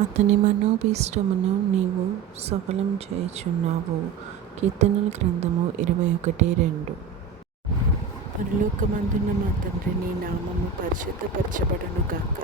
అతని మనోభీష్టమును నీవు సఫలం చేయుచున్నావు. కీర్తనల గ్రంథము ఇరవై ఒకటి రెండు. పరలోకమందున్న మా తండ్రి నీ నామము పరిశుద్ధపరచబడును గాక